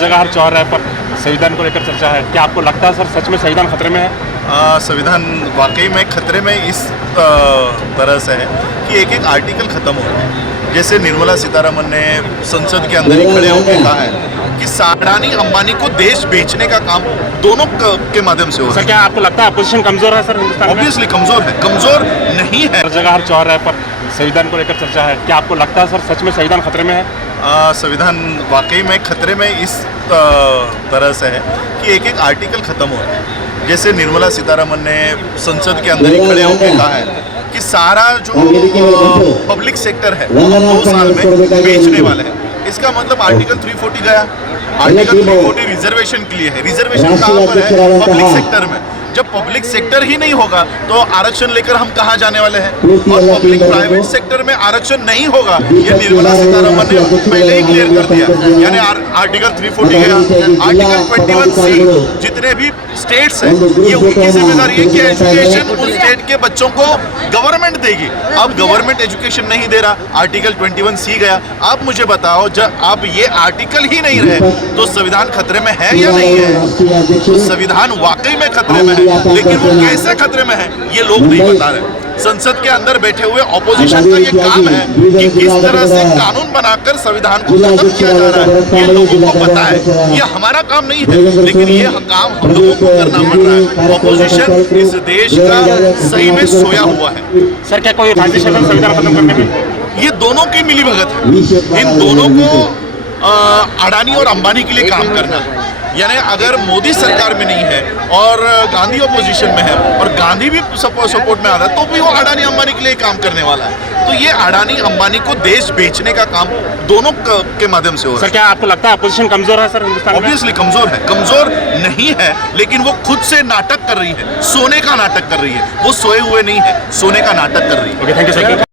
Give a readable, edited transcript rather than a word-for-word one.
जगह हर चौराहे पर संविधान को लेकर चर्चा है। क्या आपको लगता है सर सच में संविधान खतरे में है? संविधान वाकई में खतरे में इस तरह से है कि एक एक आर्टिकल खत्म हो रहा है। जैसे निर्मला सीतारमण ने संसद के अंदर ही खड़े होकर कहा है कि अडानी अंबानी को देश बेचने का काम दोनों के माध्यम से हो रहा है। सर क्या आपको लगता है अपोजिशन कमजोर है सर हिंदुस्तान में? ऑब्वियसली कमजोर है, कमजोर नहीं है। हर जगह हर चौराहे पर संविधान को लेकर चर्चा है। क्या आपको लगता है सर सच में संविधान खतरे में है? संविधान वाकई में खतरे में इस तरह से है कि एक एक आर्टिकल खत्म हो रहा है। जैसे निर्मला सीतारमण ने संसद के अंदर ही खड़े होकर कहा है कि सारा जो पब्लिक सेक्टर है वो 2 साल में बेचने वाले हैं। इसका मतलब आर्टिकल 340 गया। आर्टिकल 340 रिजर्वेशन के लिए है। रिजर्वेशन कहाँ पर है? पब्लिक सेक्टर में। जब पब्लिक सेक्टर ही नहीं होगा तो आरक्षण लेकर हम कहाँ जाने वाले हैं? और पब्लिक प्राइवेट सेक्टर में आरक्षण नहीं होगा, ये निर्मला सीतारमण ने पहले ही क्लियर कर दिया। यानी आर्टिकल 340 गया। आर्टिकल 21C जितने भी स्टेट्स हैं ये उनकी जिम्मेदारी है कि एजुकेशन उन स्टेट के बच्चों को गवर्नमेंट देगी। अब गवर्नमेंट एजुकेशन नहीं दे रहा, आर्टिकल 21C गया। अब मुझे बताओ, जब अब ये आर्टिकल ही नहीं रहे तो संविधान खतरे में है या नहीं है? तो संविधान वाकई में खतरे में है, लेकिन वो कैसे खतरे में है ये लोग नहीं बता रहे। संसद के अंदर बैठे हुए ऑपोजिशन का ये काम है कि किस तरह से कानून बनाकर संविधान को खत्म किया जा रहा है, ये लोगों को पता है। ये हमारा काम नहीं है, लेकिन ये काम हम लोगों को करना पड़ रहा है। ऑपोजिशन इस देश का सही में सोया हुआ है। सर क्या कोई साजिश है संविधान खत्म करने में? ये दोनों की मिलीभगत है। इन दोनों को अडानी और अंबानी के लिए काम करना है। यानी अगर मोदी सरकार में नहीं है और गांधी ऑपोजिशन में है और गांधी भी सपोर्ट में आ रहा है तो भी वो अडानी अंबानी के लिए काम करने वाला है। तो ये अडानी अंबानी को देश बेचने का काम दोनों के माध्यम से हो रहा है। सर क्या आपको लगता है अपोजिशन कमजोर है सर हिंदुस्तान में? ऑब्वियसली कमजोर है, कमजोर नहीं है, लेकिन वो खुद से नाटक कर रही है, सोने का नाटक कर रही है। वो सोए हुए नहीं है, सोने का नाटक कर रही है। Okay, thank you sir.